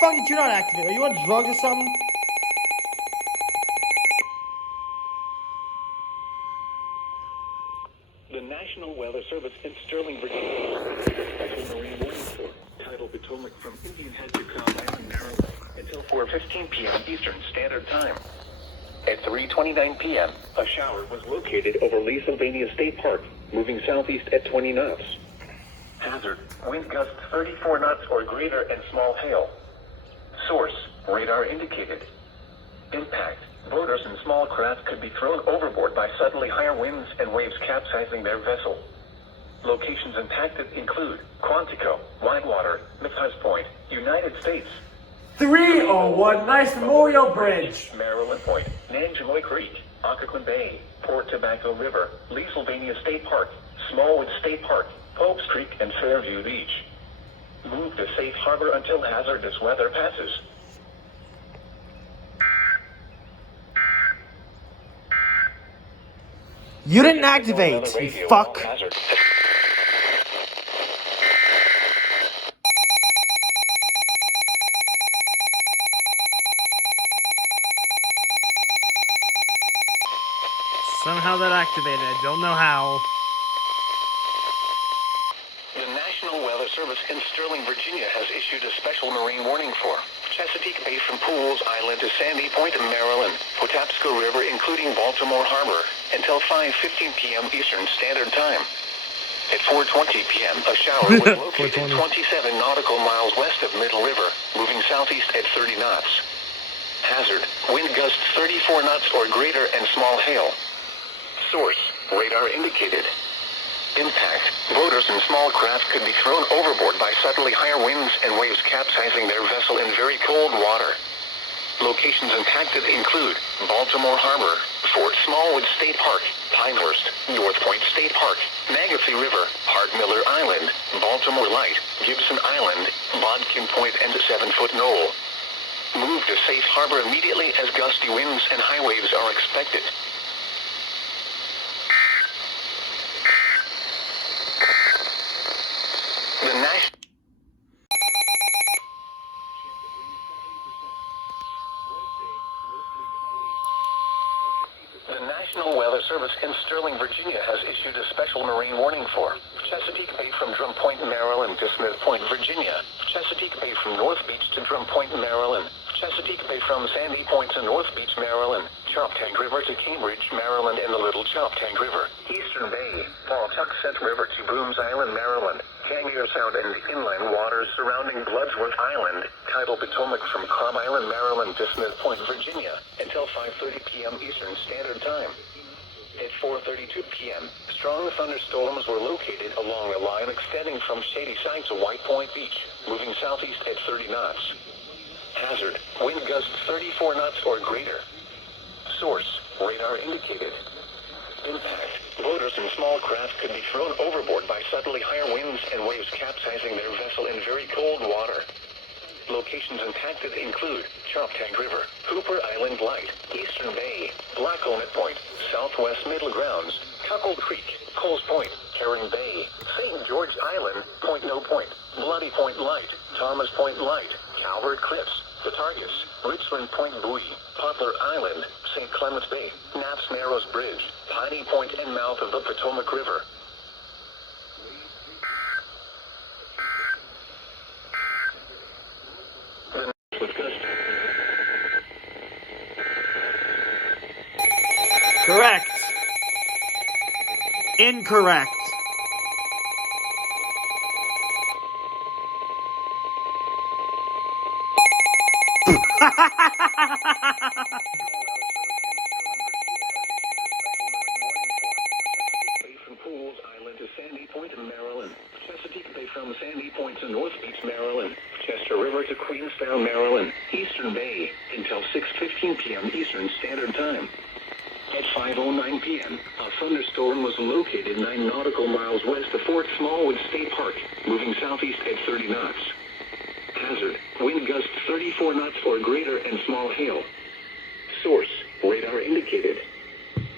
fuck did you not activate? Are you on drugs or something? The National Weather Service in Sterling, Virginia, Special Marine Warning for Tidal Potomac from Indian Head to Cobb Island, Maryland, until 4:15 p.m. Eastern Standard Time. At 3:29 p.m., a shower was located over Lee Sylvania State Park, moving southeast at 20 knots. Hazard: wind gusts 34 knots or greater and small hail. Source: radar indicated. Impact: boaters and small craft could be thrown overboard by suddenly higher winds and waves capsizing their vessel. Locations impacted include Quantico, Whitewater, McHuss Point, United States. 301 Nice Memorial Bridge. Maryland Point, Nanjemoy Creek, Occoquan Bay, Port Tobacco River, Lee Sylvania State Park, Smallwood State Park, Popes Creek, and Fairview Beach. Move to safe harbor until hazardous weather passes. You didn't activate, you fuck. Somehow that activated. I don't know how. The National Weather Service in Sterling, Virginia has issued a special marine warning for Chesapeake Bay from Pools Island to Sandy Point, Maryland, Patapsco River including Baltimore Harbor, until 5:15 p.m. Eastern Standard Time. At 4:20 p.m., a shower was located 27 nautical miles west of Middle River, moving southeast at 30 knots. Hazard: wind gusts 34 knots or greater and small hail. Source: radar indicated. Impact: boaters and small craft could be thrown overboard by suddenly higher winds and waves capsizing their vessel in very cold water. Locations impacted include Baltimore Harbor, Fort Smallwood State Park, Pinehurst, North Point State Park, Magothy River, Hart Miller Island, Baltimore Light, Gibson Island, Bodkin Point, and 7-Foot Knoll. Move to safe harbor immediately as gusty winds and high waves are expected. The National Weather Service in Sterling, Virginia has issued a special marine warning for Chesapeake Bay from Drum Point, Maryland to Smith Point, Virginia, Chesapeake Bay from North Beach to Drum Point, Maryland, Chesapeake Bay from Sandy Point to North Beach, Maryland, Choptank River to Cambridge, Maryland, and the Little Choptank River, Eastern Bay, Pawtuxet River to Boones Island, Maryland, Tangier Sound and inland waters surrounding Bloodsworth Island, Tidal Potomac from Cobb Island, Maryland to Smith Point, Virginia, until 5:30 p.m. Eastern Standard Time. At 4:32 p.m., strong thunderstorms were located along a line extending from Shady Side to White Point Beach, moving southeast at 30 knots. Hazard: wind gusts 34 knots or greater. Source: radar indicated. Impact: boaters and small craft could be thrown overboard by suddenly higher winds and waves capsizing their vessel in very cold water. Locations impacted include Choptank River, Hooper Island Light, Eastern Bay, Blackownet Point, Southwest Middle Grounds, Cuckold Creek, Coles Point, Herring Bay, St. George Island, Point No Point, Bloody Point Light, Thomas Point Light, Calvert Cliffs, The Targus, Richland Point Buoy, Poplar Island, St. Clements Bay, Knapp's Narrows Bridge, Piney Point, and mouth of the Potomac River. Correct. Incorrect. From Pools Island to Sandy Point, Maryland. Chesapeake Bay from Sandy Point to North Beach, Maryland. Chester River to Queenstown, Maryland. Eastern Bay until 6:15 p.m. Eastern Standard Time. At 5:09 p.m., a thunderstorm was located 9 nautical miles west of Fort Smallwood State Park, moving southeast at 30 knots. Hazard: wind gusts 34 knots or greater and small hail. Source: radar indicated.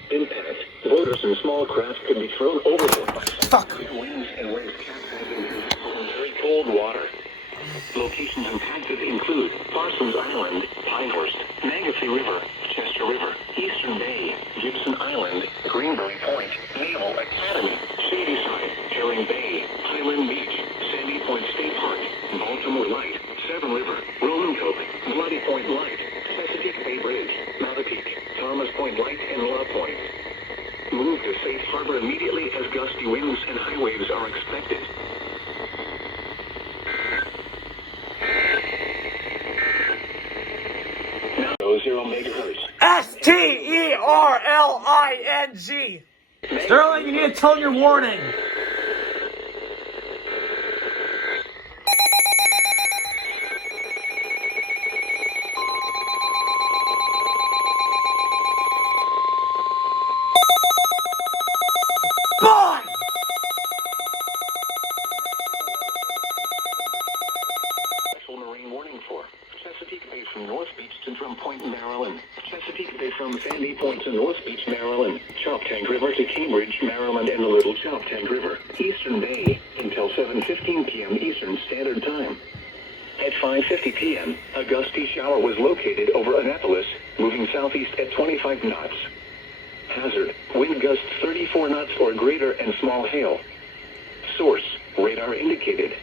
Impact: boaters and small craft could be thrown overboard by winds and waves capsizing in very cold water. Locations impacted include Parsons Island, Pinehurst, Magansee River, Chester River, Eastern Bay, Gibson Island, Greenberry Point, Naval Academy, Shadyside, Herring Bay, Highland Beach, Sandy Point State Park, Baltimore Light, Severn River, Roanoke, Bloody Point Light, Chesapeake Bay Bridge, Mattapique, Thomas Point Light, and Law Point. Move to safe harbor immediately as gusty winds and high waves are expected. Now 0 megahertz. STERLING. Sterling, you need to tone your warning. Boy! Special marine warning for Chesapeake Bay from North Beach to Drum Point, Maryland. Chesapeake Bay from Sandy Point to North Beach, Maryland. Choptank River to Cambridge, Maryland, and the Little Choptank River. Eastern Bay until 7:15 p.m. Eastern Standard Time. At 5:50 p.m., a gusty shower was located over Annapolis, moving southeast at 25 knots. Hazard, wind gusts 34 knots or greater and small hail. Source, radar indicated.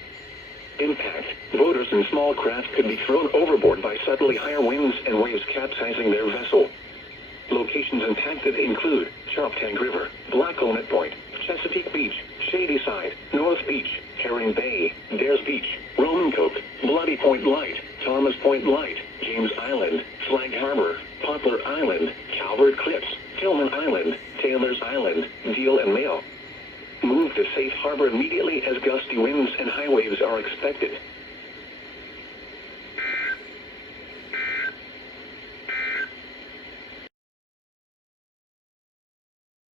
Impact, boaters and small craft could be thrown overboard by suddenly higher winds and waves capsizing their vessel. Locations impacted include Choptank River, Blackownet Point, Chesapeake Beach, Shadyside, North Beach, Herring Bay, Dares Beach, Roanoke, Bloody Point Light, Thomas Point Light, James Island, Flag Harbor, Poplar Island, Calvert Cliffs, Tillman Island, Taylor's Island, Deal and Mail. Move to safe harbor immediately as gusty winds and high waves are expected.